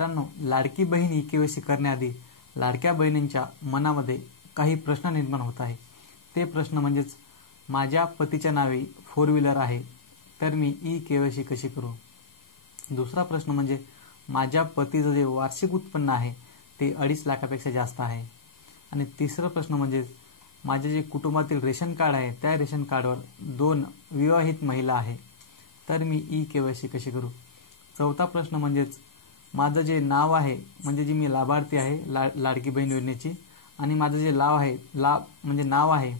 मित्रांनो, Ladki Bahin e KYC करण्याआधी लाडक्या बहिणींच्या मनामध्ये काही प्रश्न निर्माण होत आहे। ते प्रश्न म्हणजेच माझ्या पतीच्या नावे 4 व्हीलर आहे, तर मी ई केवायसी कशी करू। दुसरा प्रश्न म्हणजे माझ्या पतीचं जे वार्षिक उत्पन्न आहे ते 2.5 लाखापेक्षा जास्त आहे। आणि तिसरा प्रश्न म्हणजे माझे जे कुटुंबातील रेशन कार्ड आहे त्या रेशन कार्डवर 2 विवाहित महिला आहे, तर मी ई केवायसी कशी करू। चौथा प्रश्न म्हणजेच माझं जे नाव आहे म्हणजे जी मी लाभार्थी आहे लाडकी बहीण योजनेची, आणि माझं जे नाव आहे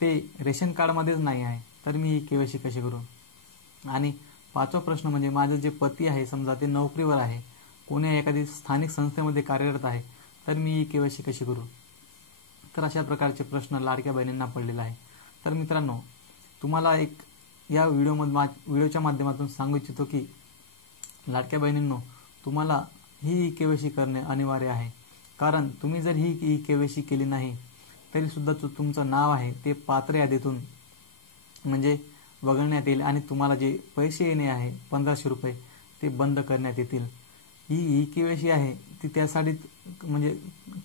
ते रेशन कार्डमध्येच नाही आहे, तर मी ई केवायसी कशी करू। आणि पाचवा प्रश्न म्हणजे माझं जे पती आहे समजा ते नोकरीवर आहे, कोणी एखादी स्थानिक संस्थेमध्ये कार्यरत आहे, तर मी ई केवायसी कशी करू। तर अशा प्रकारचे प्रश्न लाडक्या बहिणींना पडलेले आहे। तर मित्रांनो, तुम्हाला एक या व्हिडिओच्या माध्यमातून सांगू इच्छितो की लाडक्या बहिणींनो, तुम्हाला ही ई केवायसी करणे अनिवार्य आहे। कारण तुम्ही जर ही ई केवायसी केली नाही तरी सुद्धा तुमचं नाव आहे ते पात्र यादीतून म्हणजे वगळण्यात येईल आणि तुम्हाला जे पैसे येणे आहे 1500 रुपये ते बंद करण्यात येतील। ही ई केवायसी आहे ती त्यासाठी म्हणजे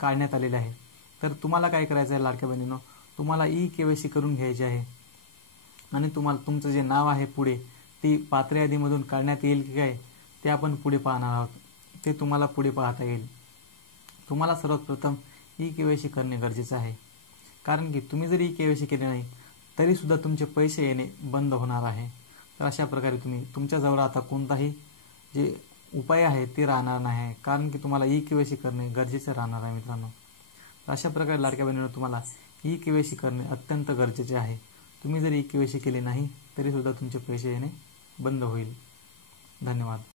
काढण्यात आलेली आहे। तर तुम्हाला काय करायचं आहे लाडक्या बहिणींनो, तुम्हाला ई केवायसी करून घ्यायची आहे आणि तुम्हाला तुमचं जे नाव आहे पुढे ती पात्र यादीमधून काढण्यात येईल की काय ते आपण पुढे पाहणार आहोत। ते तुम्हाला पुढे पाहता येईल। तुम्हाला सर्वात प्रथम ई केवायसी करणे गरजेचे आहे, कारण की तुम्ही जर ई केवायसी केले नाही तरी सुद्धा तुमचे पैसे येणे बंद होणार आहे। तर अशा प्रकारे तुमच्याजवळ आता कोणताही जे उपाय आहे ते राहणार नाही, कारण की तुम्हाला ई केवायसी करणे गरजेचे राहणार आहे मित्रांनो। अशा प्रकारे लाडक्या बहिणींनो, तुम्हाला ई केवायसी करणे अत्यंत गरजेचे आहे। तुम्ही जर ई केवायसी केली नाही तरी सुद्धा तुमचे पैसे येणे बंद होईल। धन्यवाद।